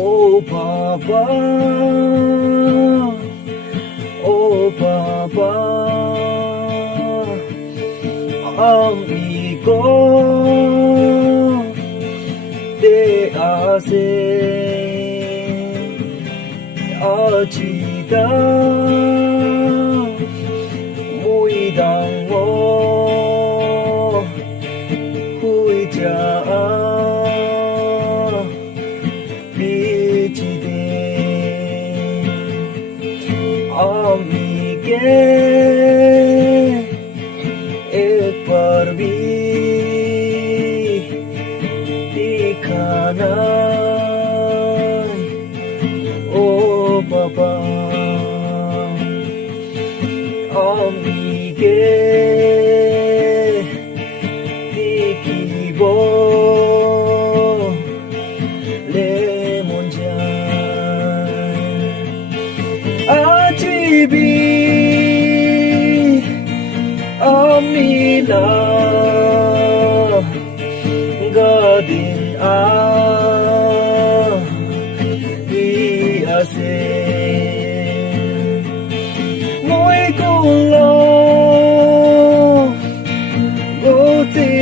Oh Papa, oh Papa, amigo, te hace achida, muy dango, huija. Amige एक बार भी दिखाना ओ बाबा Amige दिखिबो Ajibi Amila Gadin Iase Moi kulo Gote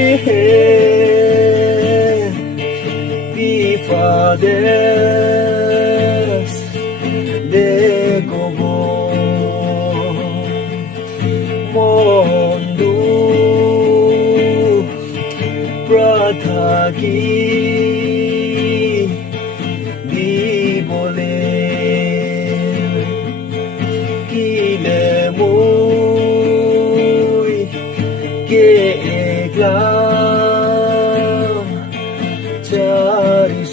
Bifades De Gobo Mondu Prataki Di Bole Kile Mui Ke Eklam Chari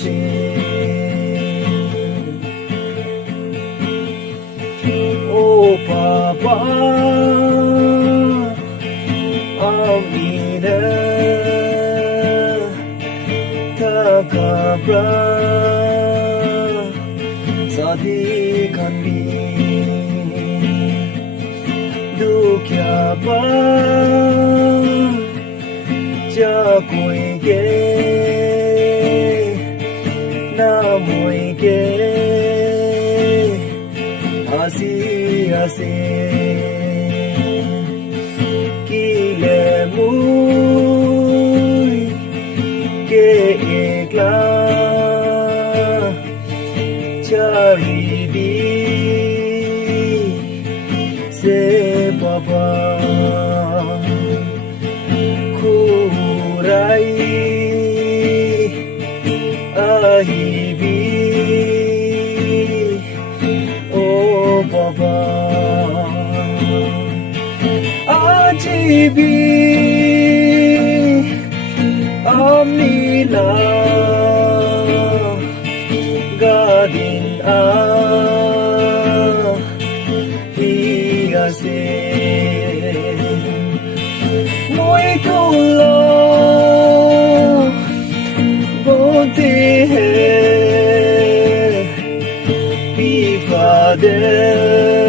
Oh Papa Amina Takabra Sadikan mi Dukya ba Jakoige Namoige Asi Kile Mui Ke Ekla Charidi Se Baba Kurai Ahibi Baba Ajibi Amila Gadin Hiase Moi kulo Bote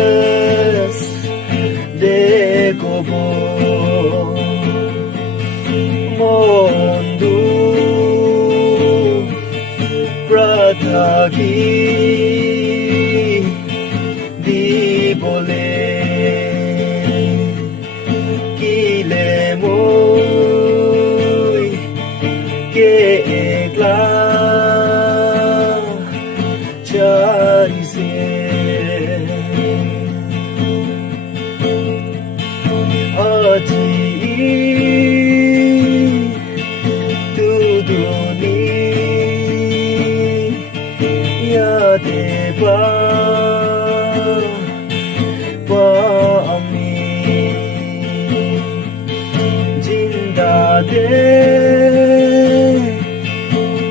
Bifades De Gobo Mondu Prataki Di Bole Kile Mui Ke Eklam Chari Aji Tuduni Ya Deva Pa Ami Jinda De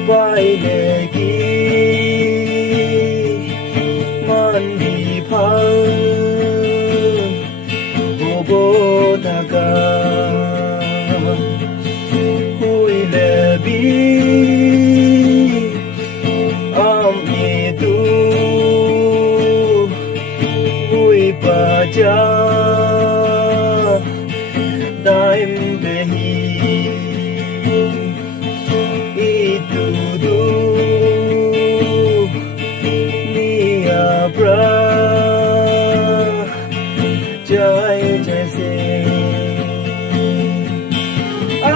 Pailegi Mandi Pang Bobotaga Huilebi Amidu Huipaja Daim Behi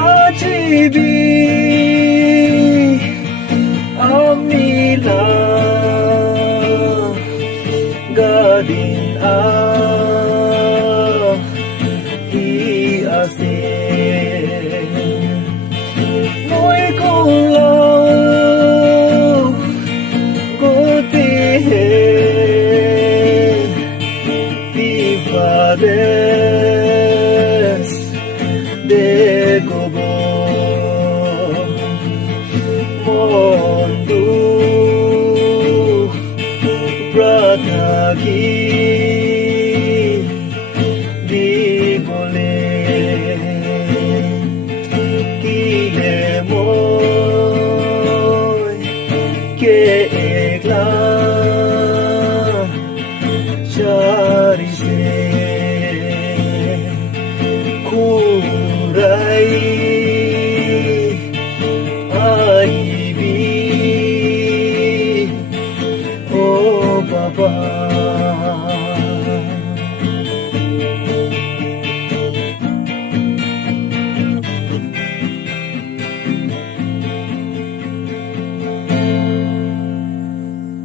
Achibi Amila Gadin Hi Ase Noi Kong Lao Cô Tê Tifades De Gobo Mondu Prataki Di Bole Kile Moy Ke Ekla Cha